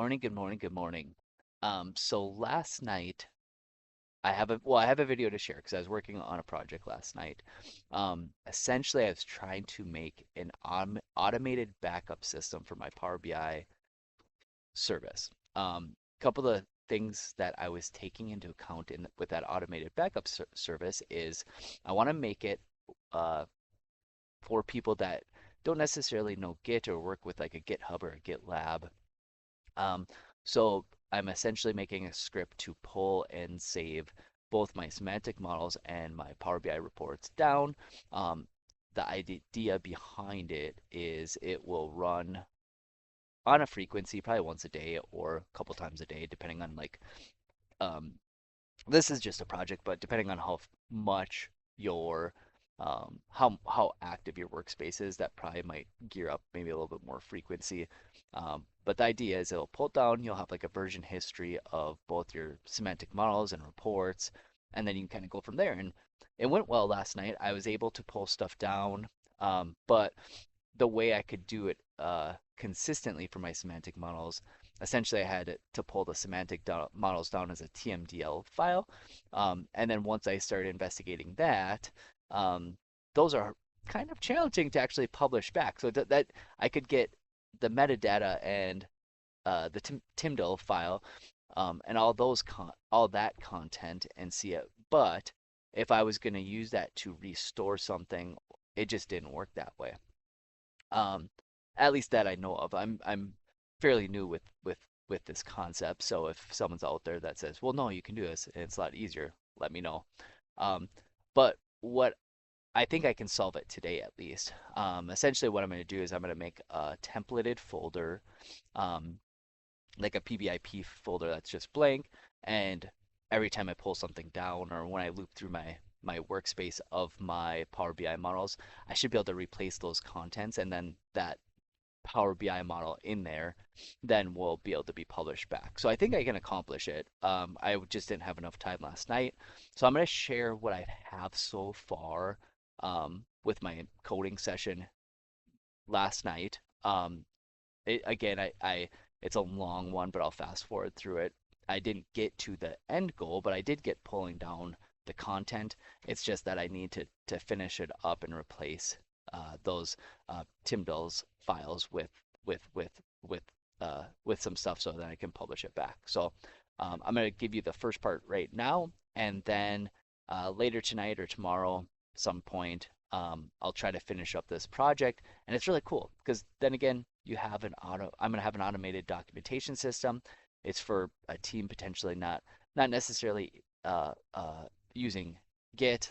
morning, good morning, good morning. So last night I have a video to share because I was working on a project last night. Essentially, I was trying to make an automated backup system for my Power BI service. Couple of things that I was taking into account with that automated backup service is I want to make it uh, for people that don't necessarily know Git or work with like a GitHub or a GitLab. Um, so I'm essentially making a script to pull and save both my semantic models and my Power BI reports down. Um, the idea behind it is it will run on a frequency, probably once a day or a couple times a day, depending on um, this is just a project, but depending on how much your how active your workspace is, that probably might gear up maybe a little bit more frequency. But the idea is it'll pull down, you'll have like a version history of both your semantic models and reports, and then you can kind of go from there. And it went well last night. I was able to pull stuff down, but the way I could do it consistently for my semantic models, essentially I had to pull the semantic models down as a TMDL file. And then once I started investigating that, um, those are kind of challenging to actually publish back. So that I could get the metadata and the TMDL file and all that content and see it. But if I was going to use that to restore something, it just didn't work that way. Um, at least that I know of. I'm fairly new with this concept, so if someone's out there that says, "Well, no, you can do this, and it's a lot easier," let me know. Um, but what I think I can solve it today at least. Essentially, what I'm going to do is I'm going to make a templated folder, um, like a PBIP folder that's just blank, and every time I pull something down or when I loop through my workspace of my Power BI models, I should be able to replace those contents, and then that Power BI model in there then will be able to be published back. So I think I can accomplish it. I just didn't have enough time last night. So I'm going to share what I have so far with my coding session last night. Again, it's a long one, but I'll fast forward through it. I didn't get to the end goal, but I did get pulling down the content. It's just that I need to finish it up and replace those TimDL's files with with with with some stuff so that I can publish it back. So I'm going to give you the first part right now, and then later tonight or tomorrow, some point, I'll try to finish up this project. And it's really cool because then again, I'm going to have an automated documentation system. It's for a team potentially not necessarily using Git,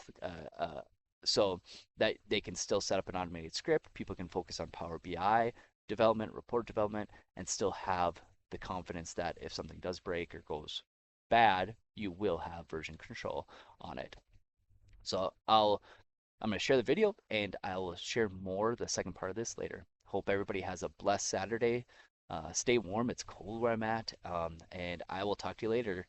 so that they can still set up an automated script. People can focus on Power BI development, report development, and still have the confidence that if something does break or goes bad, you will have version control on it. So I'm going to share the video and I will share more the second part of this later. Hope everybody has a blessed Saturday. Stay warm. It's cold where I'm at. And I will talk to you later.